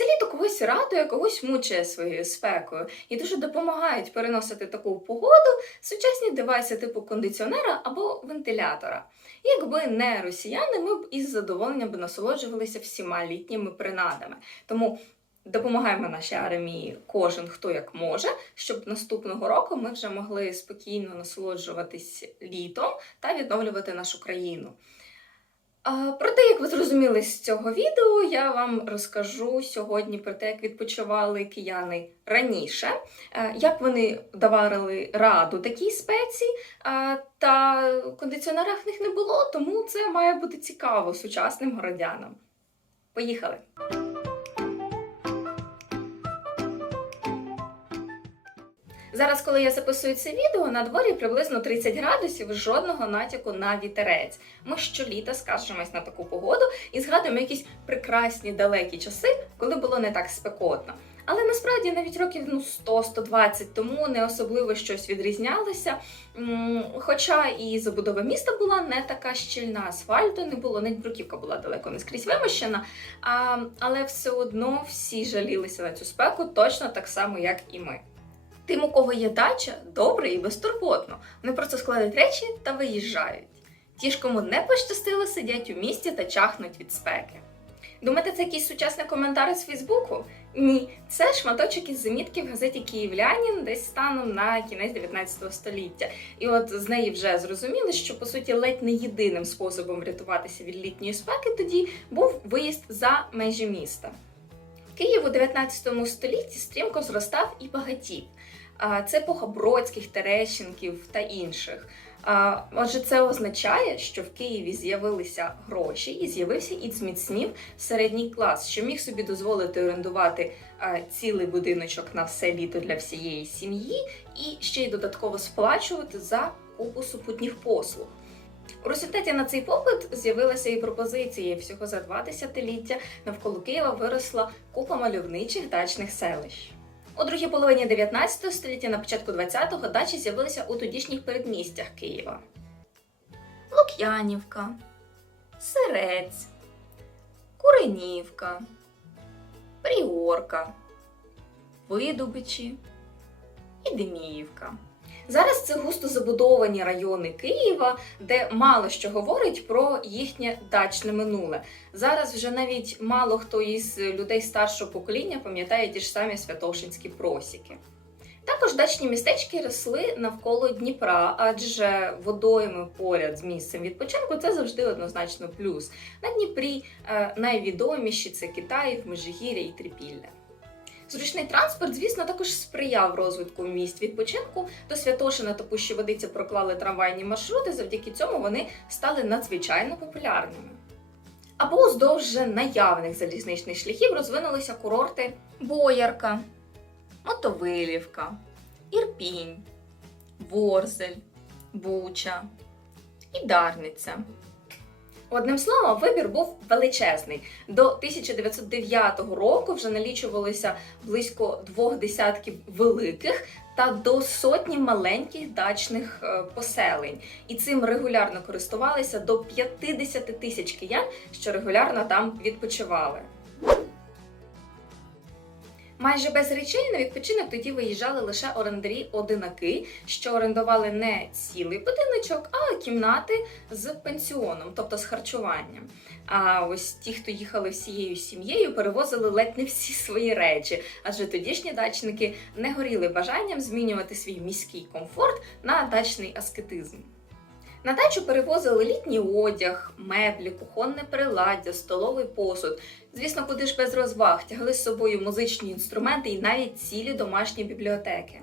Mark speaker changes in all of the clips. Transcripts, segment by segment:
Speaker 1: Це літо когось радує, когось мучає своєю спекою і дуже допомагають переносити таку погоду сучасні девайси типу кондиціонера або вентилятора. Якби не росіяни, ми б із задоволенням би насолоджувалися всіма літніми принадами. Тому допомагаємо нашій армії кожен хто як може, щоб наступного року ми вже могли спокійно насолоджуватись літом та відновлювати нашу країну. Про те, як ви зрозуміли з цього відео, я вам розкажу сьогодні про те, як відпочивали кияни раніше, е, як вони давали раду такій спеці, е, та кондиціонера в них не було, тому це має бути цікаво сучасним городянам. Поїхали! Зараз, коли я записую це відео, на дворі приблизно 30 градусів, жодного натяку на вітерець. Ми щоліта скаржимось на таку погоду і згадуємо якісь прекрасні далекі часи, коли було не так спекотно. Але насправді навіть років ну 100-120 тому не особливо щось відрізнялося. Хоча і забудова міста була не така щільна, асфальту не було, навіть бруківка була далеко не скрізь вимощена. Але все одно всі жалілися на цю спеку точно так само, як і ми. Тим, у кого є дача, добре і безтурботно. Вони просто складають речі та виїжджають. Ті ж, кому не пощастило, сидять у місті та чахнуть від спеки. Думаєте, це якийсь сучасний коментар з Фейсбуку? Ні, це шматочок із замітки в газеті Київлянин десь станом на кінець 19 століття. І от з неї вже зрозуміли, що по суті ледь не єдиним способом врятуватися від літньої спеки тоді був виїзд за межі міста. Київ у 19 столітті стрімко зростав і багатів. Це епоха Бродських, Терещенків та інших. Отже, це означає, що в Києві з'явилися гроші і з'явився і зміцнів середній клас, що міг собі дозволити орендувати цілий будиночок на все літо для всієї сім'ї і ще й додатково сплачувати за купу супутніх послуг. У результаті на цей попит з'явилася і пропозиція. Всього за два десятиліття навколо Києва виросла купа мальовничих дачних селищ. У другій половині 19 століття, на початку 20-го, дачі з'явилися у тодішніх передмістях Києва: Лук'янівка, Сирець, Куренівка, Пріорка, Видубичі і Деміївка. Зараз це густо забудовані райони Києва, де мало що говорить про їхнє дачне минуле. Зараз вже навіть мало хто із людей старшого покоління пам'ятає ті ж самі святошинські просіки. Також дачні містечки росли навколо Дніпра, адже водойми поряд з місцем відпочинку це завжди однозначно плюс. На Дніпрі е, найвідоміші це Китай, Межигір'я і Трипілля. Зручний транспорт, звісно, також сприяв розвитку місць відпочинку. До Святошина та Пущеводиця проклали трамвайні маршрути. Завдяки цьому вони стали надзвичайно популярними. Або уздовж наявних залізничних шляхів розвинулися курорти Боярка, Мотовилівка, Ірпінь, Ворзель, Буча і Дарниця. Одним словом, вибір був величезний. До 1909 року вже налічувалося близько двох десятків великих та до сотні маленьких дачних е, поселень. І цим регулярно користувалися до 50 тисяч киян, що регулярно там відпочивали. Майже без речей на відпочинок тоді виїжджали лише орендарі-одинаки, що орендували не цілий будиночок, а кімнати з пенсіоном, тобто з харчуванням. А ось ті, хто їхали всією сім'єю, перевозили ледь не всі свої речі, адже тодішні дачники не горіли бажанням змінювати свій міський комфорт на дачний аскетизм. На дачу перевозили літній одяг, меблі, кухонне приладдя, столовий посуд. Звісно, куди ж без розваг тягли з собою музичні інструменти і навіть цілі домашні бібліотеки.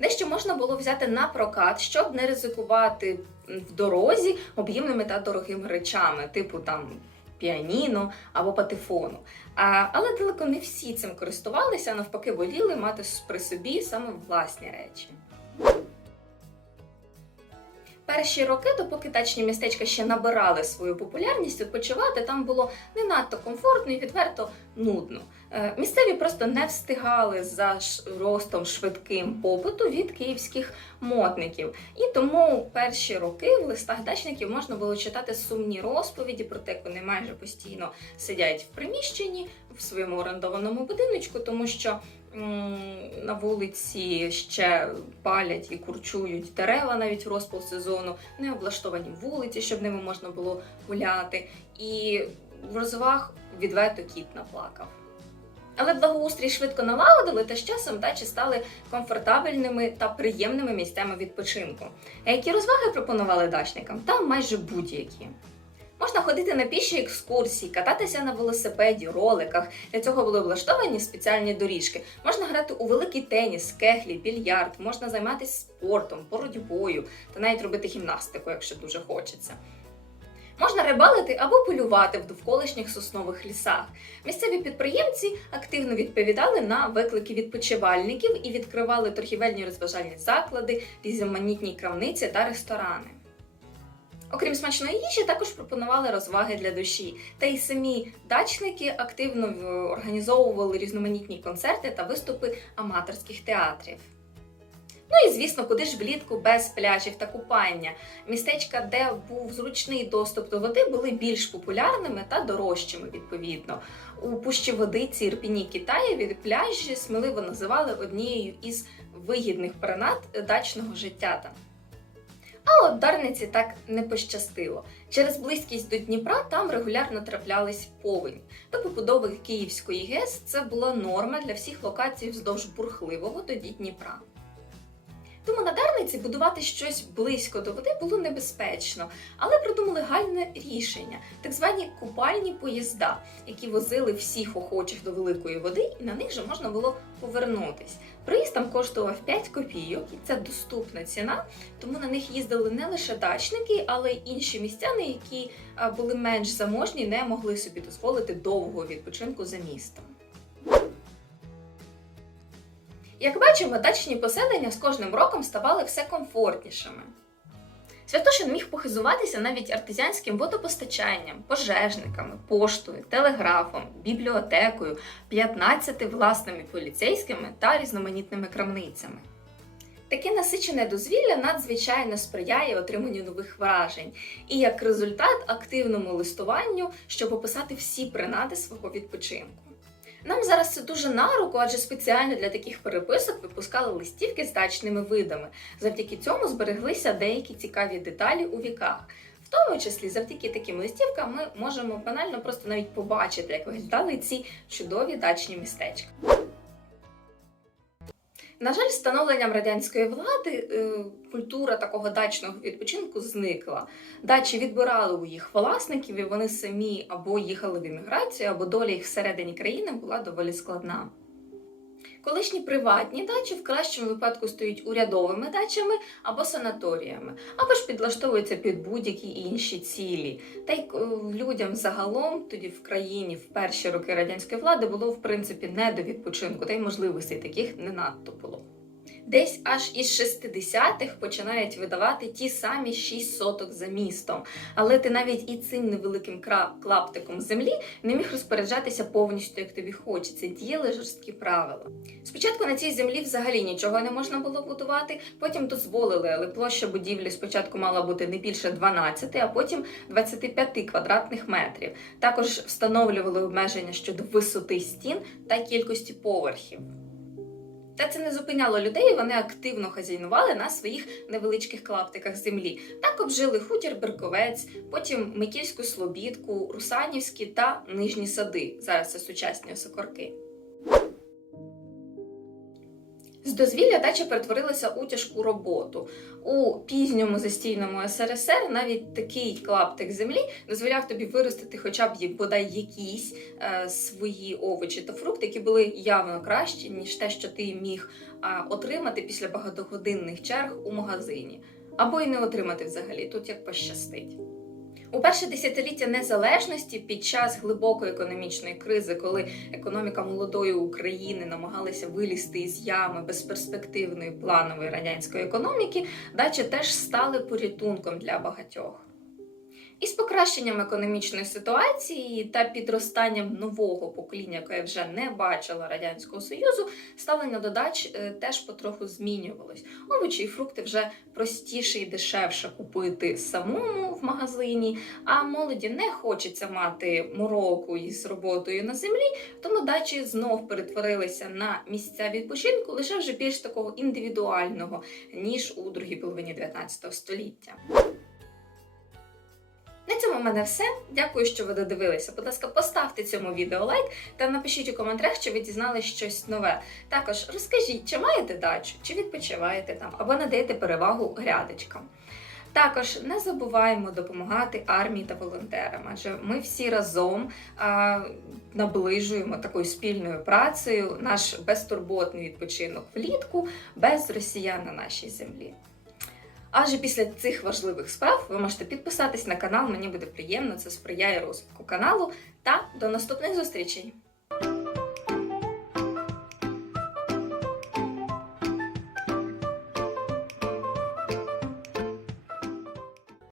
Speaker 1: Дещо можна було взяти на прокат, щоб не ризикувати в дорозі об'ємними та дорогими речами, типу там піаніно або патефону. А, але далеко не всі цим користувалися, навпаки, воліли мати при собі саме власні речі. Перші роки, допоки дачні містечка ще набирали свою популярність, відпочивати там було не надто комфортно і відверто нудно. Е, Місцеві просто не встигали за ростом швидким побуту від київських модників. І тому перші роки в листах дачників можна було читати сумні розповіді про те, як вони майже постійно сидять в приміщенні, в своєму орендованому будиночку, тому що на вулиці ще палять і курчують дерева навіть в розпал сезону, не облаштовані вулиці, щоб ними можна було гуляти. І в розваг відверто кіт наплакав. Але благоустрій швидко налагодили, та з часом дачі стали комфортабельними та приємними місцями відпочинку. А які розваги пропонували дачникам? Там майже будь-які. Можна ходити на піші екскурсії, кататися на велосипеді, роликах. Для цього були облаштовані спеціальні доріжки. Можна грати у великий теніс, кеглі, більярд, можна займатися спортом, боротьбою та навіть робити гімнастику, якщо дуже хочеться. Можна рибалити або полювати в довколишніх соснових лісах. Місцеві підприємці активно відповідали на виклики відпочивальників і відкривали торгівельні розважальні заклади, різноманітні крамниці та ресторани. Окрім смачної їжі, також пропонували розваги для душі. Та й самі дачники активно організовували різноманітні концерти та виступи аматорських театрів. Ну і звісно, куди ж влітку без пляжів та купання. Містечка, де був зручний доступ до води, були більш популярними та дорожчими відповідно. У пущі водиці Ірпіні Китаєві пляжі сміливо називали однією із вигідних принад дачного життя А от Дарниці так не пощастило. Через близькість до Дніпра там регулярно траплялись повені. До побудови Київської ГЕС це була норма для всіх локацій вздовж бурхливого тоді Дніпра. Тому на Дарниці будувати щось близько до води було небезпечно, але придумали гальне рішення так звані купальні поїзда, які возили всіх охочих до великої води, і на них же можна було повернутись. Проїзд там коштував 5 копійок, і це доступна ціна, тому на них їздили не лише дачники, але й інші містяни, які були менш заможні, не могли собі дозволити довгого відпочинку за містом. Як бачимо, дачні поселення з кожним роком ставали все комфортнішими. Святошин міг похизуватися навіть артезіанським водопостачанням, пожежниками, поштою, телеграфом, бібліотекою, 15 власними поліцейськими та різноманітними крамницями. Таке насичене дозвілля надзвичайно сприяє отриманню нових вражень і як результат активному листуванню, щоб описати всі принади свого відпочинку. Нам зараз це дуже на руку, адже спеціально для таких переписок випускали листівки з дачними видами. Завдяки цьому збереглися деякі цікаві деталі у віках. В тому числі завдяки таким листівкам ми можемо банально просто навіть побачити, як виглядали ці чудові дачні містечка. На жаль, встановленням радянської влади е, культура такого дачного відпочинку зникла. Дачі відбирали у їх власників, і вони самі або їхали в імміграцію, або доля їх всередині країни була доволі складна. Колишні приватні дачі в кращому випадку стають урядовими дачами або санаторіями, або ж підлаштовуються під будь-які інші цілі. Та й е, людям загалом тоді в країні в перші роки радянської влади було в принципі не до відпочинку, та й можливостей таких не надто було. Десь аж із 60-х починають видавати ті самі 6 соток за містом. Але ти навіть і цим невеликим клаптиком землі не міг розпоряджатися повністю, як тобі хочеться. Діяли жорсткі правила. Спочатку на цій землі взагалі нічого не можна було будувати, потім дозволили, але площа будівлі спочатку мала бути не більше 12, а потім 25 квадратних метрів. Також встановлювали обмеження щодо висоти стін та кількості поверхів. Та це не зупиняло людей, вони активно хазяйнували на своїх невеличких клаптиках землі. Так обжили хутір Берковець, потім Микільську Слобідку, Русанівські та Нижні сади. Зараз це сучасні осокорки. Дозвілля дача перетворилася у тяжку роботу. У пізньому застійному СРСР навіть такий клаптик землі дозволяв тобі виростити хоча б бодай якісь е, свої овочі та фрукти, які були явно кращі, ніж те, що ти міг е, отримати після багатогодинних черг у магазині. Або й не отримати взагалі, тут як пощастить. У перше десятиліття незалежності під час глибокої економічної кризи, коли економіка молодої України намагалася вилізти із ями безперспективної планової радянської економіки, дачі теж стали порятунком для багатьох. Із покращенням економічної ситуації та підростанням нового покоління, яке вже не бачило радянського союзу, ставлення до дач е, теж потроху змінювалось. Овочі і фрукти вже простіше і дешевше купити самому в магазині, а молоді не хочеться мати мороку із роботою на землі, тому дачі знов перетворилися на місця відпочинку лише вже більш такого індивідуального, ніж у другій половині 19 століття. Цьому в мене все. Дякую, що ви додивилися. Будь ласка, поставте цьому відео лайк та напишіть у коментарях, чи ви дізналися щось нове. Також розкажіть, чи маєте дачу, чи відпочиваєте там, або надаєте перевагу грядочкам. Також не забуваємо допомагати армії та волонтерам, адже ми всі разом а, наближуємо такою спільною працею наш безтурботний відпочинок влітку без росіян на нашій землі. Адже після цих важливих справ ви можете підписатись на канал, мені буде приємно, це сприяє розвитку каналу. Та до наступних зустрічей!